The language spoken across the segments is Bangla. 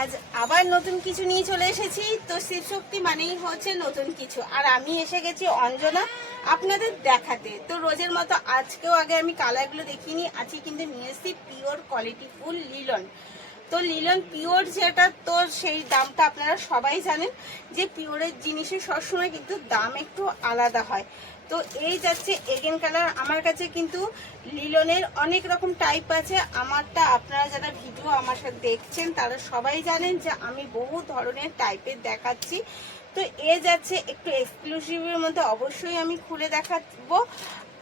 আজ আবার নতুন কিছু নিয়ে চলে এসেছি। তো শিবশক্তি মানেই হচ্ছে নতুন কিছু, আর আমি এসে গেছি অঞ্জনা আপনাদের দেখাতে। তো রোজের মতো আজকেও আগে আমি কালারগুলো দেখিনি, আজকে কিন্তু নিয়ে এসেছি পিওর কোয়ালিটি ফুল লিলন। তো লিলন পিওর যেটা, তো সেই দামটা আপনারা সবাই জানেন যে পিওরের জিনিসের সবসময় কিন্তু দাম একটু আলাদা হয়। তো এই যাচ্ছে এগেন কালার। আমার কাছে কিন্তু লিলনের অনেক রকম টাইপ আছে। আমারটা আপনারা যারা ভিডিও আমার সাথে দেখছেন তারা সবাই জানেন যে আমি বহু ধরনের টাইপের দেখাচ্ছি। তো এ যাচ্ছে একটু এক্সক্লুসিভের মধ্যে, অবশ্যই আমি খুলে দেখাবো।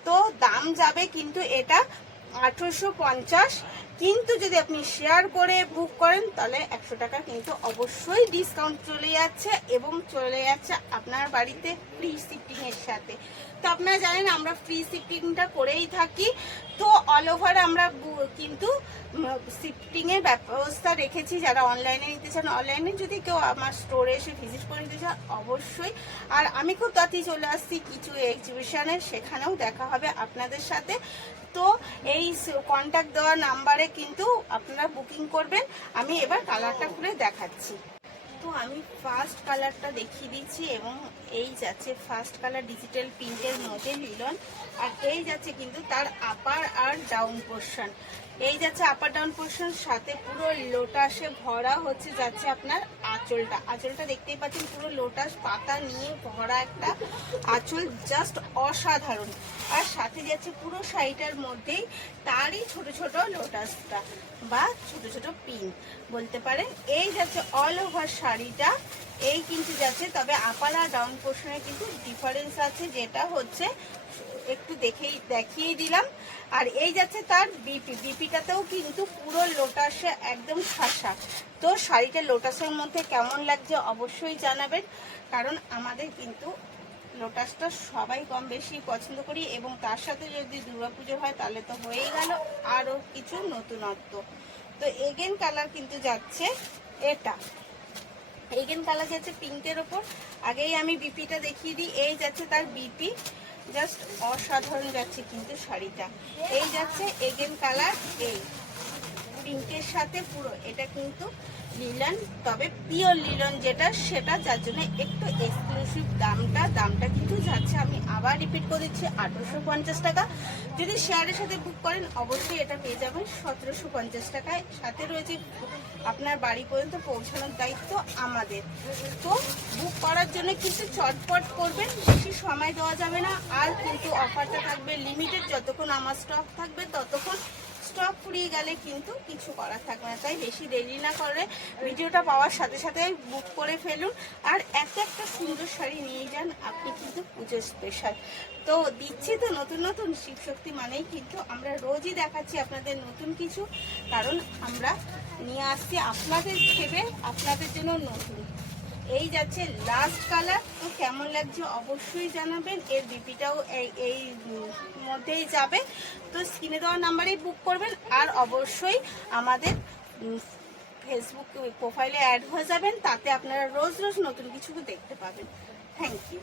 তো দাম যাবে কিন্তু এটা 1850, কিন্তু যদি আপনি শেয়ার করে বুক করেন তাহলে 100 টাকা কিন্তু অবশ্যই ডিসকাউন্ট চলে যাচ্ছে, এবং চলে যাচ্ছে আপনার বাড়িতে ফ্রি শিপিংয়ের সাথে। তো আপনারা জানেন আমরা ফ্রি শিপিংটা করেই থাকি। তো অল ওভার আমরা কিন্তু শিপিংয়ের ব্যবস্থা রেখেছি। যারা অনলাইনে নিতে চান অনলাইনে, যদি কেউ আমার স্টোরে এসে ভিজিট করে নিতে চান অবশ্যই। আর আমি খুব তাড়াতাড়ি চলে আসছি কিছু এক্সিবিশনে, সেখানেও দেখা হবে আপনাদের সাথে। তো এই কন্ট্যাক্ট দেওয়া নাম্বারে কিন্তু আপনারা বুকিং করবেন। আমি এবার কালারটা খুলে দেখাচ্ছি। তো আমি ফার্স্ট কালারটা দেখিয়ে দিচ্ছি, এবং এই যাচ্ছে ফার্স্ট কালার ডিজিটাল প্রিন্টের মধ্যে লিলন। আর এই যাচ্ছে কিন্তু তার আপার আর ডাউন পোর্শন। এই যাচ্ছে আপার ডাউন পোর্শন, সাথে পুরো লোটাসে ভরা হচ্ছে যাচ্ছে আপনার আঁচলটা দেখতেই পাচ্ছেন, পুরো লোটাস পাতা নিয়ে ভরা একটা আঁচল, জাস্ট অসাধারণ। আর সাথে যাচ্ছে পুরো শাড়িটার মধ্যেই তারই ছোট ছোট লোটাসটা বা ছোট ছোট পিন বলতে পারেন। এই যাচ্ছে অল ওভার শাড়িটা, এই কিন্তু যাচ্ছে। তবে আপার আর ডাউন পোর্শনে কিন্তু ডিফারেন্স আছে, যেটা হচ্ছে একটু দেখিয়ে দিলাম। আর এই যাচ্ছে তার বিপিটাতেও কিন্তু পুরো লোটাসে একদম ঠাসা। তো শাড়িটা লোটাসের মধ্যে কেমন লাগছে অবশ্যই জানাবেন, কারণ আমাদের কিন্তু লোটাসটা সবাই কম বেশি পছন্দ করি, এবং তার সাথে যদি দুর্গাপুজো হয় তাহলে তো হয়েই গেল আরও কিছু নতুনত্ব। তো এগেন কালার কিন্তু যাচ্ছে এটা, এগেন কালার যাচ্ছে পিঙ্কের ওপর। আগেই আমি বিপিটা দেখিয়ে দিই। এই যাচ্ছে তার বিপি, জাস্ট অসাধারণ যাচ্ছে কিন্তু শাড়িটা। এই যাচ্ছে এগেন কালার, এই পিঙ্কের সাথে পুরো এটা কিন্তু লিলন, তবে পিওর লিলন যেটা সেটা, যার জন্য একটু এক্সক্লুসিভ দামটা কিন্তু যাচ্ছে, আমি আবার রিপিট করে দিচ্ছি, 1850 টাকা। যদি শেয়ারের সাথে বুক করেন অবশ্যই এটা পেয়ে যাবেন 1750 টাকায়। সাথে রয়েছে আপনার বাড়ি পর্যন্ত পৌঁছানোর দায়িত্ব আমাদের। তো বুক করার জন্য কিন্তু চটপট করবেন, বেশি সময় দেওয়া যাবে না। আর কিন্তু অফারটা থাকবে লিমিটেড, যতক্ষণ আমার স্টক থাকবে ততক্ষণ। স্টক ফুরিয়ে গেলে কিন্তু কিছু করার থাকবে না। তাই বেশি দেরি না করে ভিডিওটা পাওয়ার সাথে সাথে বুক করে ফেলুন, আর একটা সুন্দর শাড়ি নিয়ে যান আপনি কিন্তু পুজো স্পেশাল। তো দিচ্ছি তো নতুন নতুন, শিবশক্তি মানেই কিন্তু আমরা রোজই দেখাচ্ছি আপনাদের নতুন কিছু, কারণ আমরা নিয়ে আসছি আপনাদের ভেবে, আপনাদের জন্য নতুন। এই যাচ্ছে লাস্ট কালার। তো কেমন লাগছে অবশ্যই জানাবেন। এর বিপিটাও এই মধ্যেই যাবে। তো স্ক্রিনে দেওয়া নাম্বারেই বুক করবেন, আর অবশ্যই আমাদের ফেসবুক প্রোফাইলে অ্যাড হয়ে যাবেন, তাতে আপনারা রোজ রোজ নতুন কিছু দেখতে পাবেন। Thank you.